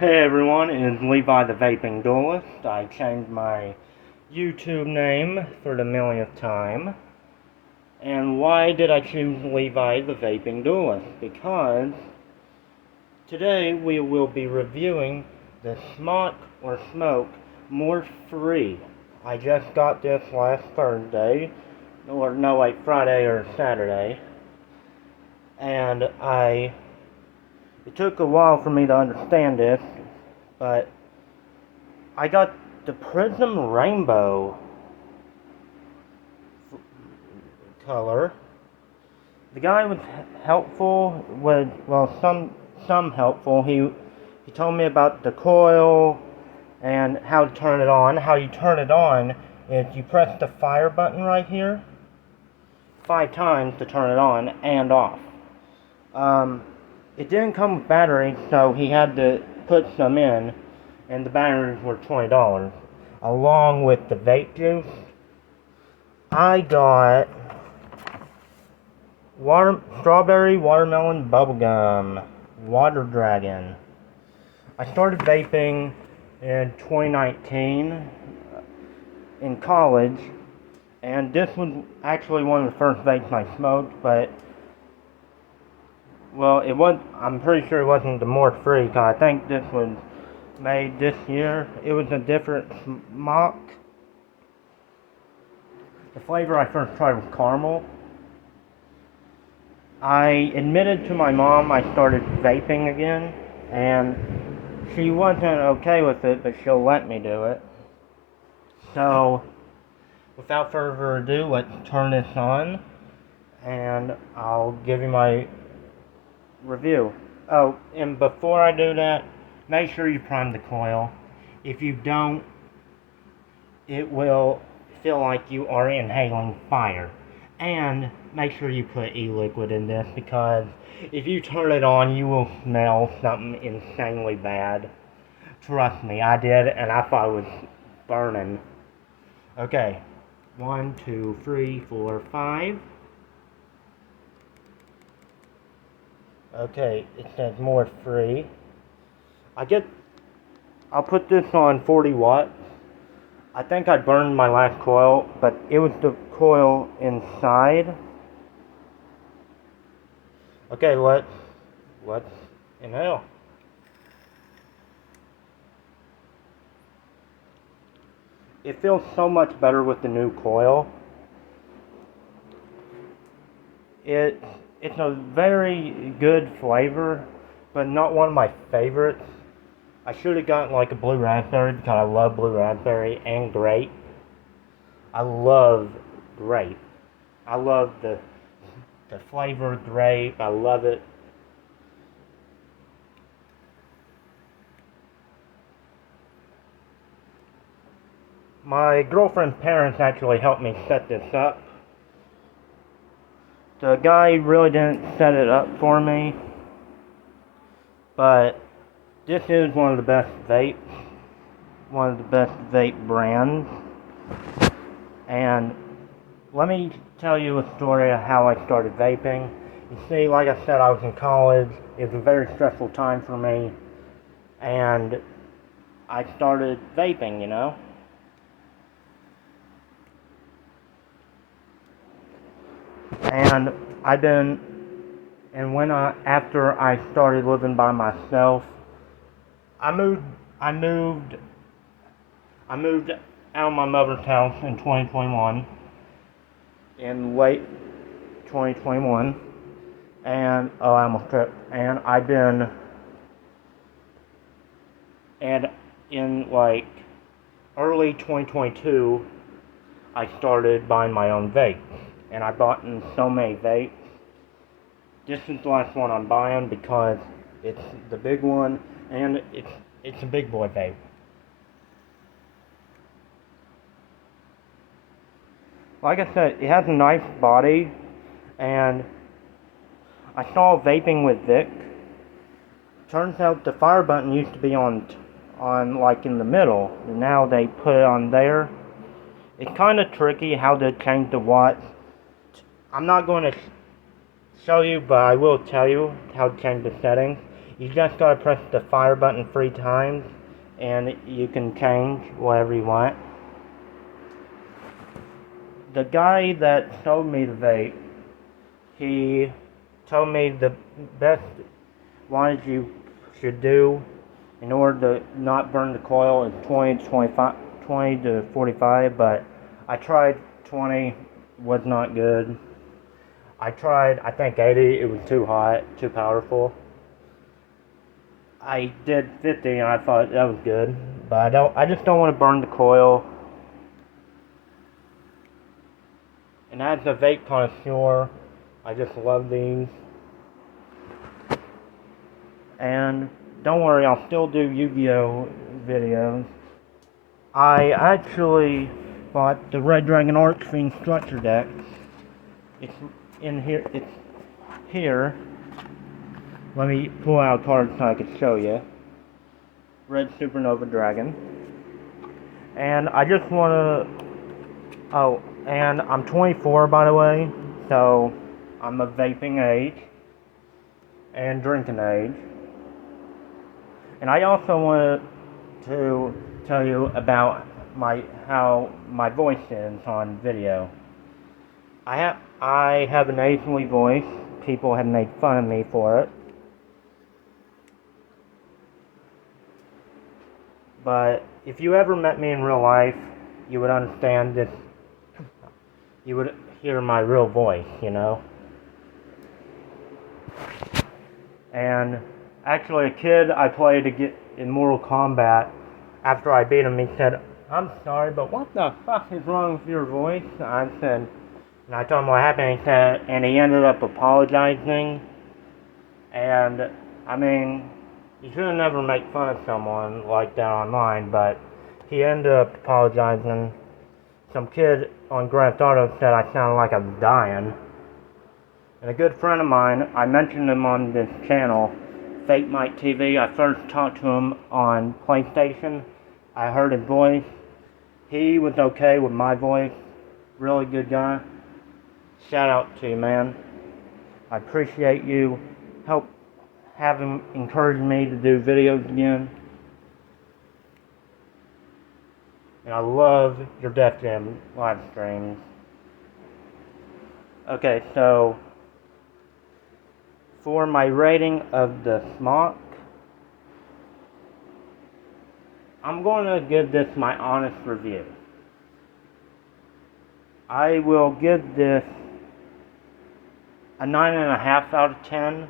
Hey everyone, it's Levi the Vaping Duelist. I changed my YouTube name for the millionth time. And why did I choose Levi the Vaping Duelist? Because today we will be reviewing the smok or smok morph free. I just got this last Thursday, or no, like Friday or Saturday. And it took a while for me to understand this, but I got the Prism Rainbow color. The guy was helpful, some helpful. He told me about the coil and how to turn it on. How you turn it on is you press the fire button right here 5 times to turn it on and off. It didn't come with batteries, so he had to put some in, and the batteries were $20, along with the vape juice. I got strawberry watermelon bubblegum, Water Dragon. I started vaping in 2019 in college, and this was actually one of the first vapes I smoked, but well, I'm pretty sure it wasn't the more free, because I think this was made this year. It was a different smok. The flavor I first tried was caramel. I admitted to my mom I started vaping again, and she wasn't okay with it, but she'll let me do it. So, without further ado, let's turn this on, and I'll give you my review. Oh, and before I do that, make sure you prime the coil. If you don't, it will feel like you are inhaling fire. And make sure you put e-liquid in this, because if you turn it on, you will smell something insanely bad. Trust me, I did, and I thought it was burning. Okay, 1, 2, 3, 4, 5. Okay, it says more free. I'll put this on 40 watts. I think I burned my last coil, but it was the coil inside. Okay, let's inhale. It feels so much better with the new coil. It's a very good flavor, but not one of my favorites. I should have gotten like a blue raspberry, because I love blue raspberry, and grape. I love grape. I love the flavor of grape. I love it. My girlfriend's parents actually helped me set this up. The guy really didn't set it up for me, but this is one of the best vape brands. And let me tell you a story of how I started vaping. You see, like I said, I was in college. It was a very stressful time for me, and I started vaping, And after I started living by myself, I moved out of my mother's house in 2021, in late 2021, and I almost tripped. And in like early 2022, I started buying my own vape, and I bought in so many vapes. This is the last one I'm buying because it's the big one, and it's a big boy vape. Like I said, it has a nice body, and I saw vaping with Vic. Turns out the fire button used to be on like in the middle, and now they put it on there. It's kind of tricky how to change the watts. I'm not going to show you, but I will tell you how to change the settings. You just gotta press the fire button 3 times, and you can change whatever you want. The guy that sold me the vape, he told me the best one you should do in order to not burn the coil is 20 to 45, but I tried 20, was not good. I tried, I think 80, it was too hot, too powerful. I did 50 and I thought that was good, but I just don't want to burn the coil. And as a vape connoisseur, I just love these. And don't worry, I'll still do Yu-Gi-Oh videos. I actually bought the Red Dragon Archfiend structure deck. It's in here. It's here. Let me pull out a card so I can show you. Red Supernova Dragon. And I just want to... Oh, and I'm 24, by the way. So, I'm of vaping age. And drinking age. And I also wanted to tell you about how my voice is on video. I have an nasally voice. People have made fun of me for it. But if you ever met me in real life, you would understand this. You would hear my real voice, you know. And actually, a kid I played to get in Mortal Kombat, after I beat him, he said, "I'm sorry, but what the fuck is wrong with your voice?" I said, and I told him what happened. He said, and he ended up apologizing. And I mean, you should never make fun of someone like that online, but he ended up apologizing. Some kid on Grand Theft Auto said I sounded like I was dying. And a good friend of mine, I mentioned him on this channel, Fake Mike TV. I first talked to him on PlayStation. I heard his voice. He was okay with my voice. Really good guy. Shout out to you, man. I appreciate you having encouraged me to do videos again. And I love your Def Jam live streams. Okay, so for my rating of the smok, I'm going to give this my honest review. I will give this a 9.5 out of 10.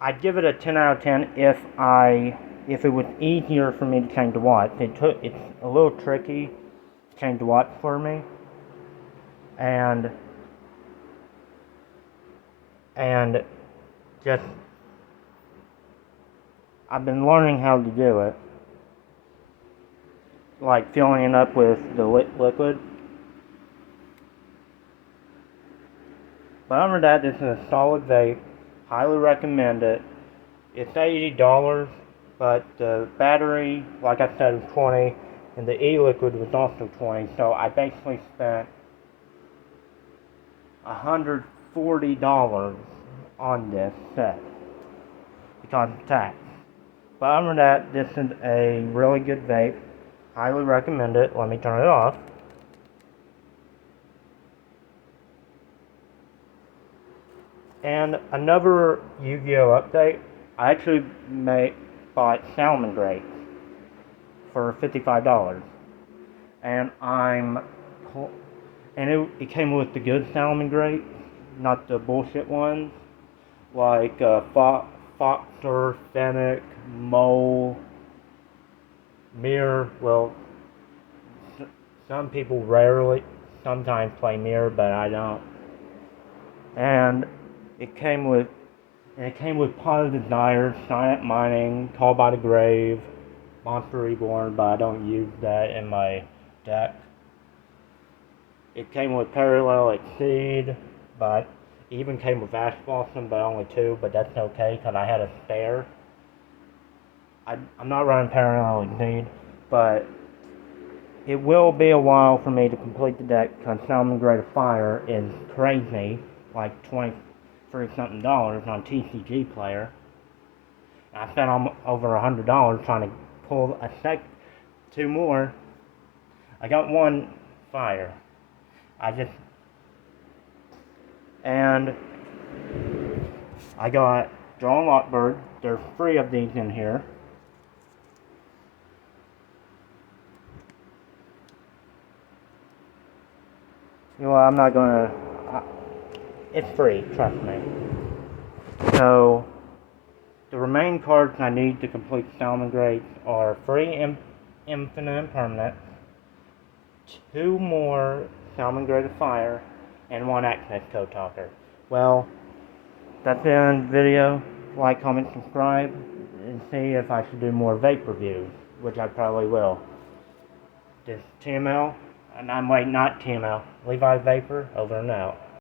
I'd give it a 10 out of 10 if it was easier for me to change the watts. It's a little tricky to change the watts for me. And just, I've been learning how to do it. Like filling it up with the liquid. But other than that, this is a solid vape. Highly recommend it. It's $80, but the battery, like I said, was 20, and the e-liquid was also 20. So I basically spent $140 on this set because of tax. But other than that, this is a really good vape. Highly recommend it. Let me turn it off. And another Yu-Gi-Oh update. I actually bought salmon grapes for $55, and it came with the good salmon grapes, not the bullshit ones like Foxer, Fennec, Mole, Mirror. Well, some people sometimes play Mirror, but I don't. And it came with Pot of Desire, Sign Mining, Call by the Grave, Monster Reborn, but I don't use that in my deck. It came with Parallel Exceed, but it even came with Ash Blossom, but only 2, but that's okay, because I had a spare. I'm not running Parallel Exceed, but it will be a while for me to complete the deck, because Salmon Grade of Fire is crazy, like $23-something on TCG Player. I spent over $100 trying to pull two more. I got one fire. And I got Draw and Lockbird. There's 3 of these in here. Well, I'm not gonna. It's free, trust me. So, the remaining cards I need to complete Salmon Grades are free Infinite and Permanent, 2 more Salmon Grade Fire, and 1 Access Code Talker. Well, that's the end of the video. Like, comment, subscribe, and see if I should do more vape reviews, which I probably will. This TML, and I'm waiting, not TML, Levi Vapor, over and out.